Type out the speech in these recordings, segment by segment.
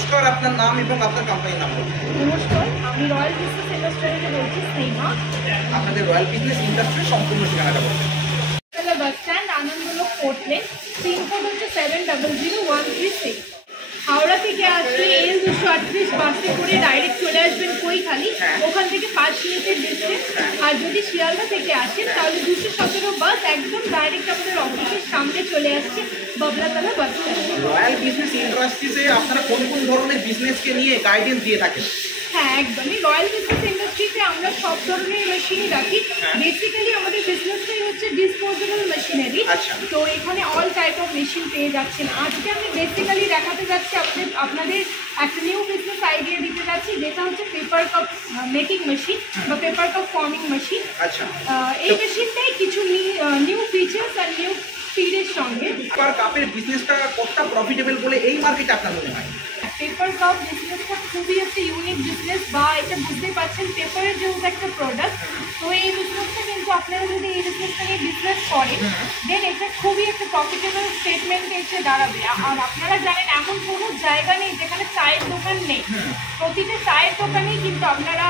নমস্কার, আপনার নাম এবং আপনার কোম্পানির নাম বলুন। নমস্কার, আমি রয়্যাল বিজনেস ইন্ডাস্ট্রি থেকে বলছি, স্নেহা। আপনাদের রয়্যাল বিজনেস ইন্ডাস্ট্রির সম্পূর্ণ ঠিকানাটা বলুন। Bus stand, Anandalok, port lane. Pin code হচ্ছে 700136। হাওড়া থেকে আসলে L238 বাসে করে ডাইরেক্ট চলে আসবেন কৈখালি, ওখান থেকে 5 মিনিটের ডিস্টেন্স। আর যদি শিয়ালদা থেকে আসেন তাহলে 217 বাস একদম ডাইরেক্ট আমাদের অফিসের সামনে চলে আসছে, Bablatala bus stand. Royal business ইন্ডাস্ট্রিজে আপনারা কোন কোন ধরনের বিজনেসকে নিয়ে গাইডেন্স দিয়ে থাকেন? হ্যাঁ, একদমই। রয়্যাল বিজনেস ইন্ডাস্ট্রিতে আমরা সব ধরনের মেশিনই রাখি। বেসিক্যালি আমাদের বিজনেসটাই হচ্ছে ডিসপোজেবল মেশিনারি। তো এখানে অল টাইপ অফ মেশিন পেয়ে যাচ্ছেন। আজকে আমি বেসিক্যালি দেখাতে যাচ্ছি আপনাদের একটা নিউ বিজনেস আইডিয়া দিতে যাচ্ছি, যেটা হচ্ছে পেপার কাপ মেকিং মেশিন বা পেপার কাপ ফর্মিং মেশিন। আচ্ছা, এই মেশিনটাই কিছু নিউ ফিচার্স আর নিউ স্পিডের সঙ্গে। পেপার কাপের বিজনেসটা কতটা প্রফিটেবল বলে এই মার্কেটে আপনার মনে হয়? পেপার কাপ বিজনেসটা খুবই একটা ইউনিক বিজনেস, বা এটা বুঝতেই পারছেন পেপারের যেহেতু একটা প্রোডাক্ট। তো এই বিজনেসটা কিন্তু আপনারা যদি এই বিজনেসটা নিয়ে বিজনেস করেন, দেন এটা খুবই একটা প্রফিটেবল স্টেটমেন্টে এসে দাঁড়াবে। আর আপনারা জানেন এমন কোনো জায়গা নেই যেখানে চায়ের দোকান নেই। প্রতিটা চায়ের দোকানেই কিন্তু আপনারা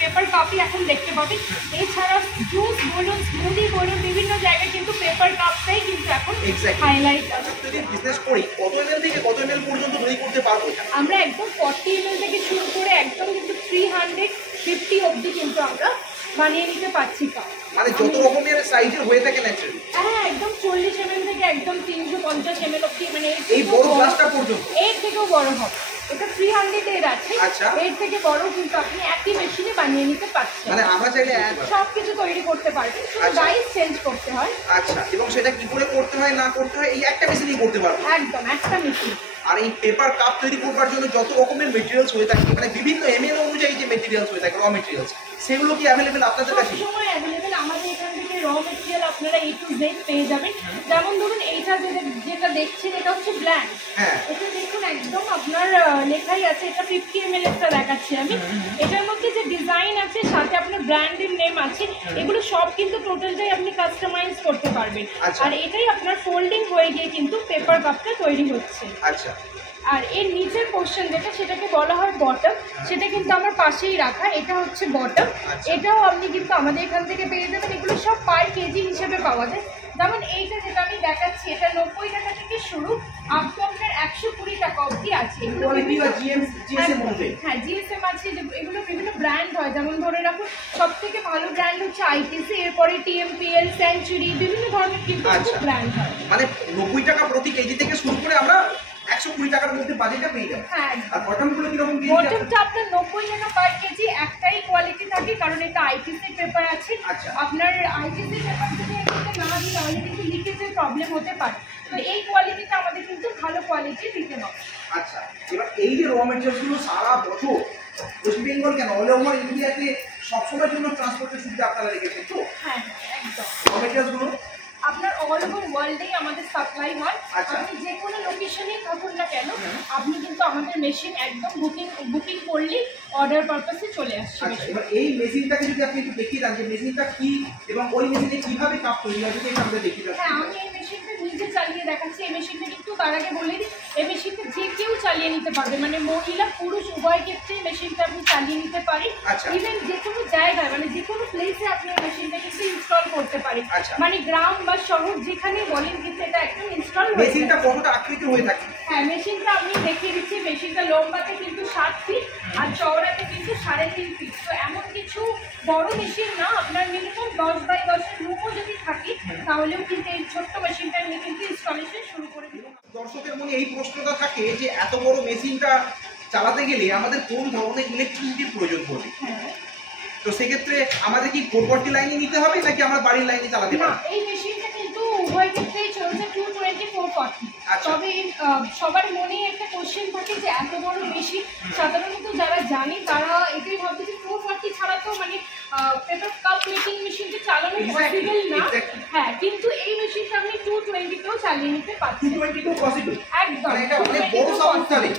পেপার কাপই এখন দেখতে পাবেন। এছাড়া জুস বলুন, স্মুদি বলুন, বিভিন্ন জায়গায় কিন্তু পেপার কাপটাই কিন্তু এখন হাইলাইট আছে। যদি বিজনেস করি কত এমএল থেকে কত এমএল পর্যন্ত তৈরি করতে পারবো? আমরা একদম 40 ml থেকে শুরু করে একদম কিন্তু 350 অবধি কিন্তু আমরা বানিয়ে নিতে পারছি কাপ। মানে যত রকমের সাইজের হয়ে থাকে ন্যাচারালি। হ্যাঁ, একদম 40 ml থেকে একদম 350 ml অবধি, মানে এই বড় গ্লাসটা পর্যন্ত। এর থেকেও বড় হবে। এটা 300 এর আছে। আচ্ছা, এর থেকে বড় কিন্তু আপনি একই মেশিনে বানিয়ে নিতে পারছেন। মানে আমরা চাইলে সব কিছু তৈরি করতে পারবেন, শুধু গাইড চেঞ্জ করতে হয়। আচ্ছা, এবং সেটা কি করে করতে হয় না করতে হয় এই একটা মেশিনই করতে পারবো? একদম একটা মেশিন। আর এই পেপার কাপ তৈরি করবার জন্য যত রকমের মেটেরিয়ালস হয়ে থাকে, মানে বিভিন্ন এমএল অনুযায়ী যে মেটেরিয়ালস হয়ে থাকে, র মেটেরিয়ালস, সেগুলো কি অ্যাভেলেবেল আপনাদের কাছে? সবসময় অ্যাভেলেবেল। আমাদের এখান থেকে র মেটেরিয়াল আপনারা A to Z পেয়ে যাবেন। যেমন ধরুন এইটা যেটা দেখছেন, এটা হচ্ছে ব্ল্যাঙ্ক। এটা দেখুন একদম আপনার লেখাই আছে, এটা 50 ml একটা দেখাচ্ছি আমি। এটার মধ্যে যে ডিজাইন আছে, সাথে আপনার ব্র্যান্ডের নেম আছে, এগুলো সব কিন্তু টোটালটাই আপনি কাস্টমাইজ করতে পারবেন। আর এটাই আপনার ফোল্ডিং হয়ে গিয়ে কিন্তু পেপার কাপটা তৈরি হচ্ছে। আচ্ছা, আর এর নিচের পোর্শন যেটা, সেটাকে বলা হয় বটম। সেটা কিন্তু আমার পাশেই রাখা, এটা হচ্ছে বটম। এটাও আপনি কিন্তু আমাদের এখান থেকে পেয়ে যাবেন। এগুলো সব পার কেজি হিসেবে পাওয়া যায়। যেমন এইটা যেটা আমি দেখাচ্ছি, এটা 90 টাকা থেকে শুরু, আপ টু আপনার 120 টাকা অবধি আছে। হ্যাঁ, জিএসএম আছে। এগুলো বিভিন্ন ব্র্যান্ড হয়। যেমন ধরে রাখুন, সব থেকে ভালো ব্র্যান্ড হচ্ছে আইটিসি, এরপরে টিএমপিএল, সেঞ্চুরি, বিভিন্ন ধরনের কিন্তু ব্র্যান্ড হয়। মানে 90 টাকা প্রতি কেজি থেকে শুরু করে আমরা 120 টাকার মধ্যে বাজেটটা পেয়ে যাবে। হ্যাঁ, আর বটমগুলো কিরকম? বটমটা আপনার 90 টাকা পার কেজি। একটাই কোয়ালিটি থাকে, কারণ এটা আইটিসি পেপার আছে। আপনার আইটিসি পেপার যদি এখানে না দিই তাহলে কিন্তু লিকেজের প্রবলেম হতে পারে। তো এই কোয়ালিটিটা আমাদের কিন্তু ভালো কোয়ালিটি দিতে হবে। আচ্ছা, এবার এই যে র মেটেরিয়ালসগুলো সারা বছর ওয়েস্ট বেঙ্গল কেন অল ওভার ইন্ডিয়াতে সবসময়ের জন্য ট্রান্সপোর্টের সুবিধা আপনারা রেখেছেন তো? হ্যাঁ, একদম। র মেটেরিয়ালসগুলো আপনার অল ওভার ওয়ার্ল্ডেই আমাদের সাপ্লাই হয়। আপনি যে কোনো লোকেশনেই থাকুন না কেন, আপনি কিন্তু আমাদের মেশিন একদম বুকিং করলেই অর্ডার পারপাসে চলে আসছে। আচ্ছা, এবার এই মেশিনটাকে যদি আপনি একটু দেখিয়ে দেন যে মেশিনটা কি এবং ওই মেশিনে কিভাবে কাপ তৈরি হয়, যদি এটা আমাদের দেখিয়ে দেন। হ্যাঁ, আমি এই মেশিনটা নিজে চালিয়ে দেখাচ্ছি। এই মেশিনটা কিন্তু তার আগে বলে দিই, এই মেশিনটা যে কেউ চালিয়ে নিতে পারবে, মানে মহিলা পুরুষ উভয় ক্ষেত্রে এই মেশিনটা আপনি চালিয়ে নিতে পারেন। ইভেন যে কোনো জায়গায়, মানে যে কোনো প্লেসে আপনি এই মেশিনটা কিন্তু ইনস্টল করতে পারেন। মানে গ্রাম বা শহর যেখানে বলেন কিন্তু এটা একদম ইনস্টল হয়ে যায়। মেশিনটা কতটা আকৃতি হয়ে থাকে? হ্যাঁ, মেশিনটা আমি দেখিয়ে দিচ্ছি। মেশিনটা লম্বাতে কিন্তু 7 ফিট আর চওড়াতে কিন্তু 3.5 ফিট। তো এমন কিছু বড় মেশিন না, আপনার মিনিমাম 10 বাই 10 এর রুমও যদি থাকে তাহলেও কিন্তু এই ছোট্ট মেশিনটা নিয়ে কিন্তু ইনস্টলেশন শুরু করে দিন। দর্শকের মনে এই প্রশ্নটা থাকে যে এত বড় মেশিনটা চালাতে গেলে আমাদের কোন ধরনের ইলেকট্রিসিটির প্রয়োজন পড়বে? তো সেক্ষেত্রে আমাদের কি 440 লাইনে নিতে হবে নাকি আমরা বাড়ির লাইনে চালাতে পারবো? এই মেশিনটা কিন্তু উভয় ক্ষেত্রেই চলছে 220 440। তবে সবার মনে একটা কোশ্চেন থাকে যে এত বড় মেশিন, সাধারণত যারা জানে তারা এটাই ভাবছে যে 440 ছাড়া তো মানে পেপার কাপ মেকিং মেশিনটা চালানো পসিবল না। হ্যাঁ, কিন্তু এই মেশিনটা আপনি 220 তেও চালিয়ে নিতে পারছেন। 220 পসিবল? একদম, এটা অনেক বড় সাপোর্ট থাকে।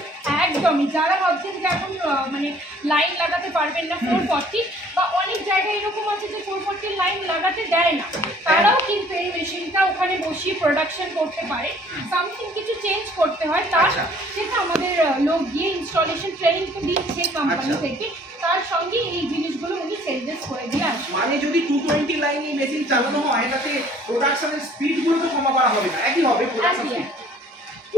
একদম একদমই, যারা ভাবছেন যে এখন মানে লাইন লাগাতে পারবেন না 440, বা অনেক জায়গায় এরকম আছে যে 440 লাইন লাগাতে দেয় না, তারাও কিন্তু এই মেশিনটা ওখানে বসিয়ে প্রোডাকশন করতে পারে। সামথিং কিছু চেঞ্জ করতে হয় তার, সেটা আমাদের লোক গিয়ে ইনস্টলেশন ট্রেনিং তো দিচ্ছে কোম্পানি থেকে, তার সঙ্গে এই জিনিসগুলো উনি চেঞ্জেস করে দিয়ে আসবে। মানে যদি 220 লাইন এই মেশিন চালানো হয় তাতে প্রোডাকশনের স্পিড গুলো তো কমা করা হবে না, একই হবে প্রোডাকশন স্পিড।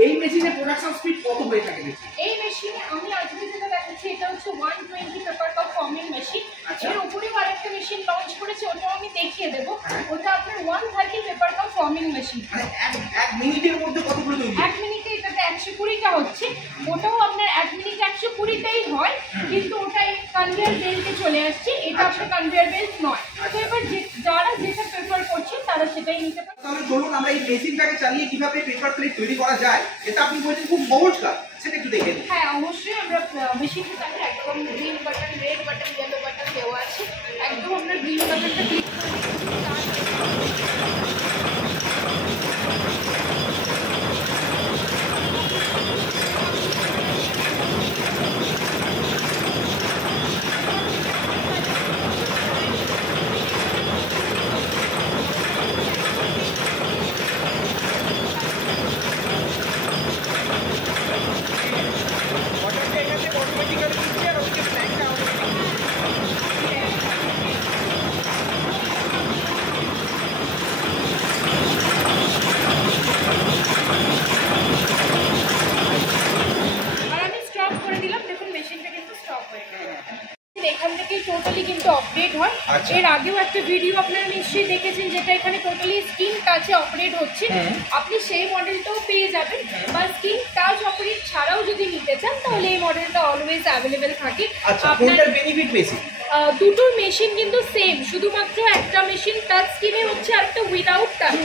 এই মেশিনে প্রোডাকশন স্পিড কত হয়ে থাকে? এই মেশিনে আমি আজকে যেটা দেখাচ্ছি এটা হচ্ছে 120 পেপার কাপ ফর্মিং মেশিন। এর উপরেও আরেকটা মেশিন লঞ্চ করেছে, ওটাও আমি দেখিয়ে দেবো। ওটা আপনার 130 পেপার কাপ ফর্মিং মেশিন। মানে এক মিনিটের মধ্যে কতগুলো তৈরি? 1 মিনিটে এটাতে 120টা হচ্ছে, ওটাও আপনার 1 মিনিটে 120টাই হয়, কিন্তু ওটা কনভেয়ার বেল্টে চলে আসছে, এটা আপনার কনভেয়ার বেল্ট নয়। তো এবার যারা যেটা প্রেফার করছে তারা সেটাই নিতে পারে। তাহলে চলুন আমরা এই মেশিনটাকে চালিয়ে কিভাবে পেপার প্লেট তৈরি করা যায়, এটা আপনি বলছেন খুব সহজ কাজ, সেটা একটু দেখে নিন। হ্যাঁ অবশ্যই, আমরা মেশিনটা চালিয়ে একদম green button, red button, yellow button দেওয়া আছে, একদম আপনার গ্রিন বাটনটা ক্লিক টোটালি কিন্তু অপারেট হয়। এর আগেও একটা ভিডিও আপনারা নিশ্চয়ই দেখেছেন যেটা এখানে টোটালি স্ক্রিন টাচে অপারেট হচ্ছে, আপনি সেই মডেলটাও পেয়ে যাবেন। বা স্ক্রিন টাচ অপারেট ছাড়াও যদি নিতে চান তাহলে এই মডেলটা অলওয়েজ অ্যাভেলেবেল থাকে। আপনার বেনিফিট বেশি? দুটোর মেশিন কিন্তু সেম, শুধুমাত্র একটা মেশিন টাচ স্ক্রিনে হচ্ছে আর একটা উইদাউট টাচ,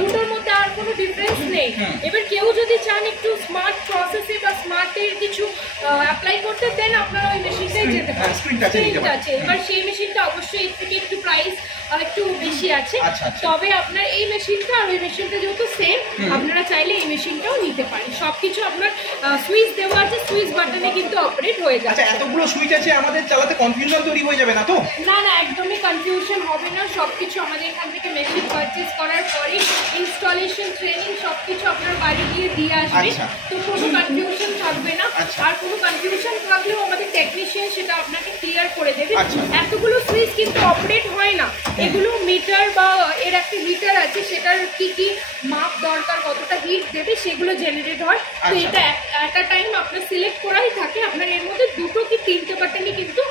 দুটোর মধ্যে আর কোনো ডিফারেন্স নেই। এবার কেউ যদি চান একটু স্মার্ট প্রসেসে বা স্মার্টের কিছু অ্যাপ্লাই করতে দেন আপনারা ওই মেশিনটাই যেতে পারেন, স্ক্রিন টাচে। এবার সেই মেশিনটা অবশ্যই এর থেকে একটু প্রাইস একটু বেশি আছে, তবে আপনার এই মেশিনটা আর ওই মেশিনটা যেহেতু সেম, আপনারা চাইলে এই মেশিনটাও নিতে পারেন। সবকিছু আপনার সুইচ দেওয়া আছে, সুইচ বাটনে কিন্তু অপারেট হয়ে যাচ্ছে। আচ্ছা, এতগুলো সুইচ আছে, আমাদের চালাতে কনফিউশন তৈরি হয়ে যাবে না তো? না না, একদমই কনফিউশন হবে না। সবকিছু আমাদের এখান থেকে মেশিন পারচেজ করার পরে ইনস্টলেশন ট্রেনিং সবকিছু আপনার বাড়ি গিয়ে দিয়ে আসবে, তো কোনো কনফিউশন থাকবে না। আর কোনো কনফিউশন থাকলেও আমাদের টেকনিশিয়ান সেটা আপনাকে ক্লিয়ার করে দেবে। এতগুলো সুইচ কিন্তু অপারেট হয় না, এগুলো মিটার বা এর একটা হিটার আছে, সেটার কি কি মাপ দরকার, কতটা হিট দেবে সেগুলো জেনারেট হয়। তো এটা একটা টাইম আপনার সিলেক্ট করাই থাকে, আপনার এর মধ্যে দুটো কি তিনটে বাটনই কিন্তু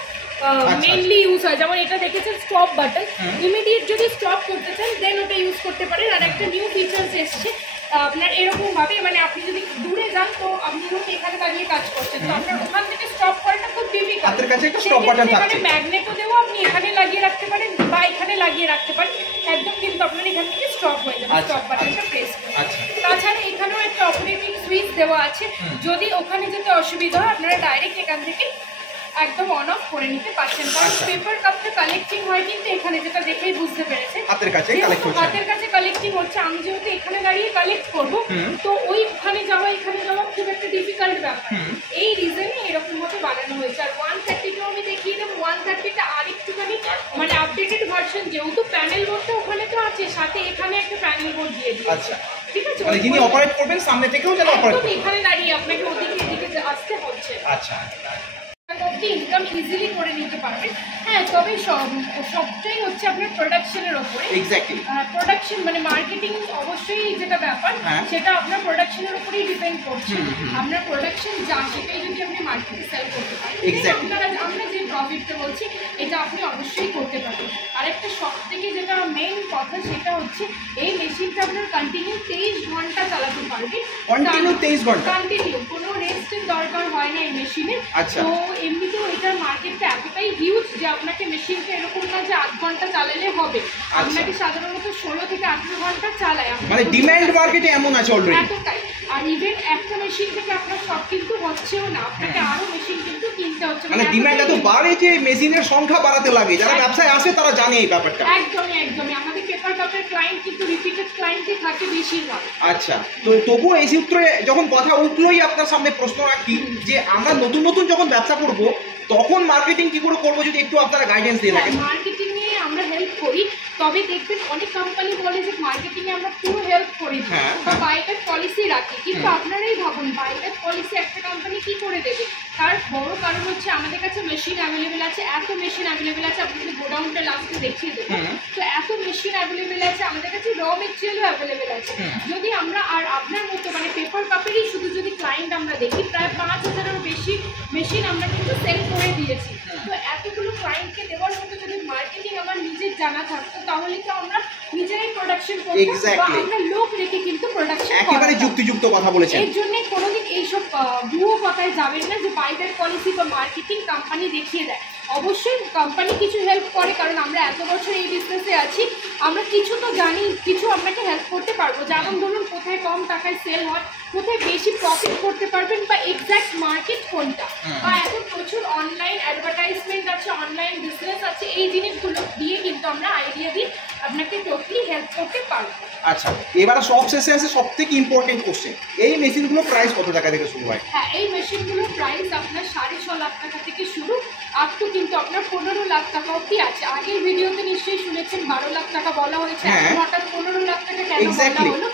মেইনলি ইউজ হয়। যেমন এটা দেখেছেন স্টপ বাটন, ইমিডিয়েট যদি স্টপ করতে চান দেন ওটা ইউজ করতে পারেন। আর একটা নিউ ফিচার্স এসছে আপনার এরকম ভাবে, মানে আপনি যদি দূরে যান তো আপনি হয়তো এখানে দাঁড়িয়ে কাজ করছেন, তো আপনার ওখান থেকে স্টপ করাটা খুব ডিফিকাল্ট। আপনার কাছে একটা স্টপ বাটন থাকছে, এখানে ম্যাগনেটও দেওয়া, আপনি এখানে লাগিয়ে রাখতে পারেন বা এখানে লাগিয়ে রাখতে পারেন, একদম কিন্তু আপনার এখান থেকে স্টপ হয়ে যাবে স্টপ বাটনটা প্রেস করে। তাছাড়া এখানেও একটা অপারেটিং সুইচ দেওয়া আছে, যদি ওখানে যেতে অসুবিধা হয় আপনারা ডাইরেক্ট এখান থেকে একদম অন অফ করে নিতে পারছেন। কারণ পেপার কাপটা কালেক্টিং হয় কিন্তু এখানে, যেটা দেখেই বুঝতে পেরেছে হাতের কাছে কালেক্টিং হচ্ছে। আমি যেহেতু এখানে দাঁড়িয়ে কালেক্ট করবো, তো ওইখানে যাওয়া এখানে যাওয়া খুব একটা ডিফিকাল্ট ব্যাপার, এই রিজনে এরকম ভাবে বানানো হয়েছে। আর 130টাও আমি দেখিয়ে দেবো, 130টা আর একটুখানি মানে আপডেটেড ভার্সন, যেহেতু প্যানেল বোর্ডটা ওখানে তো আছে, সাথে এখানে একটা প্যানেল বোর্ড দিয়ে দিয়েছে। ঠিক আছে, মানে যিনি অপারেট করবেন সামনে থেকেও যেন অপারেট করবেন, এখানে দাঁড়িয়ে আপনাকে ওদিকে এদিকে আসতে হচ্ছে। আচ্ছা, ইনকাম ইজিলি করে নিতে পারবেন। হ্যাঁ, তবে সবটাই হচ্ছে আপনার প্রোডাকশনের ওপরে। এক্স্যাক্টলি, প্রোডাকশন মানে মার্কেটিং অবশ্যই যেটা ব্যাপার, সেটা আপনার প্রোডাকশনের উপরেই ডিপেন্ড করছে। আপনার প্রোডাকশন যা সেটাই যদি আপনি মার্কেটে সেল করতে পারেন, আপনারা আমরা যে প্রফিটটা বলছি এটা আপনি অবশ্যই করতে পারবেন। আরেকটা সব থেকে যেটা মেইন কথা সেটা হচ্ছে এই মেশিনটা আপনার কন্টিনিউ 23 ঘন্টা চালাতে পারবে। কন্টিনিউ 23 ঘন্টা, কন্টিনিউ, কোনো রেস্টের দরকার হয় না এই মেশিনে। তো এমনিতেও এটার মার্কেটটা এতটাই হিউজ যে আপনাকে মেশিনটা এরকম না যে 8 ঘন্টা চালালে হবে, আপনাকে সাধারণত 16 থেকে 18 ঘন্টা চালায়, মানে ডিমান্ড মার্কেটে এমন আছে অলরেডি এতটাই। আর ইভেন একটা মেশিন থেকে আপনার সব কিন্তু হচ্ছেও না, আপনাকে আরো মেশিন কিন্তু কিনতে হচ্ছে। মানে ডিমান্ড এত বাড়ে যে মেশিনের সংখ্যা বাড়াতে লাগে, যারা ব্যবসায় আসে তারা জানে এই ব্যাপারটা। একদমই একদমই, আমাদের পেপার কাপের ক্লায়েন্ট কিন্তু রিপিটেড প্রাইভেট ক্লায়েন্টই থাকে বেশিরভাগ। আচ্ছা, তো তবুও এই সূত্রে যখন কথা উঠলোই আপনার সামনে প্রশ্ন রাখি যে আমরা নতুন নতুন যখন ব্যবসা করব তখন মার্কেটিং কি করে করবো, যদি একটু আপনারা গাইডেন্স দিয়ে থাকেন। মার্কেটিং নিয়ে আমরা হেল্প করি, তবে দেখবেন অনেক কোম্পানি বলে যে মার্কেটিং এ আমরা পুরো হেল্প করি বা বাইব্যাক পলিসি রাখি, কিন্তু আপনারাই ভাবুন বাইব্যাক পলিসি একটা কোম্পানি কি করে দেবে। তার বড় কারণ হচ্ছে আমাদের কাছে মেশিন অ্যাভেলেবেল আছে, এত মেশিন অ্যাভেলেবেল আছে, আপনাদের গোডাউনটা লাস্টে দেখিয়ে দেবো। তো এত মেশিন অ্যাভেলেবেল আছে, আমাদের কাছে র মেটেরিয়ালও অ্যাভেলেবেল আছে। যদি আমরা আর আপনার মতো মানে পেপার কাপেরই শুধু যদি ক্লায়েন্ট আমরা দেখি, প্রায় 5,000-এরও বেশি মেশিন আমরা কিন্তু সেল করে দিয়েছি। তো এতগুলো ক্লায়েন্টকে দেওয়ার মতো যদি মার্কেটিং আমার নিজের জানা থাকতো তাহলে তো আমরা নিজেরাই প্রোডাকশন করতাম বা আমরা লোক রেখে কিন্তু প্রোডাকশন করতাম। একেবারে যুক্তিযুক্ত কথা বলেছেন। এর জন্য কোনোদিন এইসব ভুয়ো কথায় যাবেন না যে বাইব্যাক পলিসি বা মার্কেটিং কোম্পানি দেখিয়ে দেয়। অবশ্যই কোম্পানি কিছু হেল্প করে, কারণ আমরা এত বছর এই বিজনেসে আছি, আমরা কিছু তো জানি, কিছু আপনাকে হেল্প করতে পারবো। যেমন ধরুন কোথায় কম টাকায় সেল হয়, কোথায় বেশি প্রফিট করতে পারবেন বা এক্স্যাক্ট মার্কেট কোনটা, বা এখন প্রচুর অনলাইন অ্যাডভার্টাইজমেন্ট আছে, অনলাইন বিজনেস আছে, এই জিনিসগুলো দিয়ে কিন্তু আমরা আইডিয়া দিই আপনাকে টোটালি হেল্প করতে পারবো। আচ্ছা, এবারে সব শেষে আছে সব থেকে ইম্পর্টেন্ট কোশ্চেন, এই মেশিনগুলো প্রাইস কত টাকা থেকে শুরু হয়? হ্যাঁ, এই মেশিনগুলোর প্রাইস আপনার 6.5 লাখ টাকা থেকে শুরু, আপ টু কিন্তু আপনার 15 লাখ টাকা অবধি আছে। আগের ভিডিওতে নিশ্চয়ই শুনেছেন 12 লাখ টাকা বলা হয়েছে, হঠাৎ 15 লাখ টাকা কেন বলা হলো?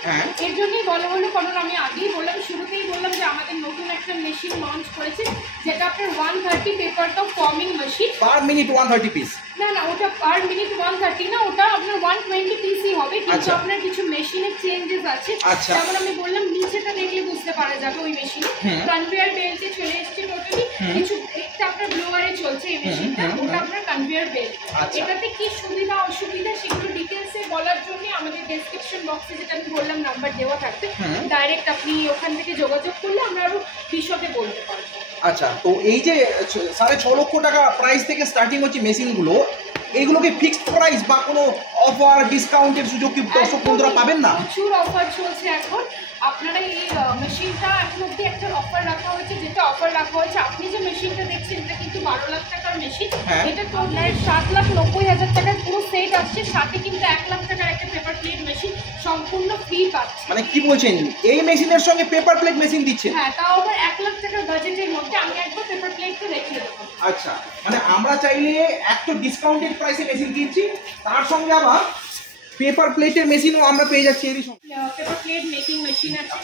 এর জন্যই বলা হলো কারণ আমি আগেই বললাম, শুরুতেই বললাম যে আমাদের নতুন একটা মেশিন লঞ্চ করেছে যেটা আপনার 130 paper top forming machine. Per minute 130 piece? না না, ওটা পার মিনিট 130 না, ওটা আপনার 120 পিসই হবে, কিন্তু আপনার কিছু মেশিনের চেঞ্জেস আছে। যেমন আমি বললাম নিচেটা দেখলে বুঝতে পারা যাবে ওই মেশিনে কনভেয়ার বেল্টে চলে এসেছে টোটালি, কিছু একটা আপনার ব্লোয়ারে চলছে এই মেশিনটা, ওটা আপনার কনভেয়ার বেল্ট। এটাতে কি সুবিধা অসুবিধা সেগুলো ডিটেলসে বলার জন্য আমাদের ডেসক্রিপশন বক্সে যেটা আমি বললাম নাম্বার দেওয়া থাকবে, ডাইরেক্ট আপনি ওখান থেকে যোগাযোগ করলে আমরা আরো বিশদে বলতে পারবো। আচ্ছা, তো এই যে 6.5 লক্ষ টাকা প্রাইস থেকে স্টার্টিং হচ্ছে মেশিনগুলো, এইগুলো কি ফিক্সড প্রাইস বা কোনো অফার ডিসকাউন্টের সুযোগ কি দর্শক বন্ধুরা পাবেন না? প্রচুর অফার চলছে এখন। আপনারা এই মেশিনটা এখন অব্দি একটা অফার রাখা হয়েছে, যেটা অফার রাখা হয়েছে, আপনি যে মেশিনটা দেখছেন এটা কিন্তু 12 লাখ টাকার মেশিন, এটা টোটাল 7,90,000 টাকার পুরো সেট আসছে, সাথে কিন্তু 1 লাখ টাকার একটা পেপার প্লেট মেশিন সম্পূর্ণ ফ্রি পাচ্ছে। মানে কি বলছেন, এই মেশিনের সঙ্গে পেপার প্লেট মেশিন দিচ্ছে? হ্যাঁ, তাও আবার 1 লাখ টাকার বাজেটের মধ্যে। আমি একবার পেপার প্লেটটা দেখিয়ে দেবো। আচ্ছা, মানে আমরা চাইলে একটা ডিসকাউন্টেড প্রাইসে মেশিন কিনছি, তার সঙ্গে আবার পেপার প্লেটের মেশিনও আমরা পেয়ে যাচ্ছি এরই সঙ্গে। পেপার প্লেট মেকিং মেশিন আছে।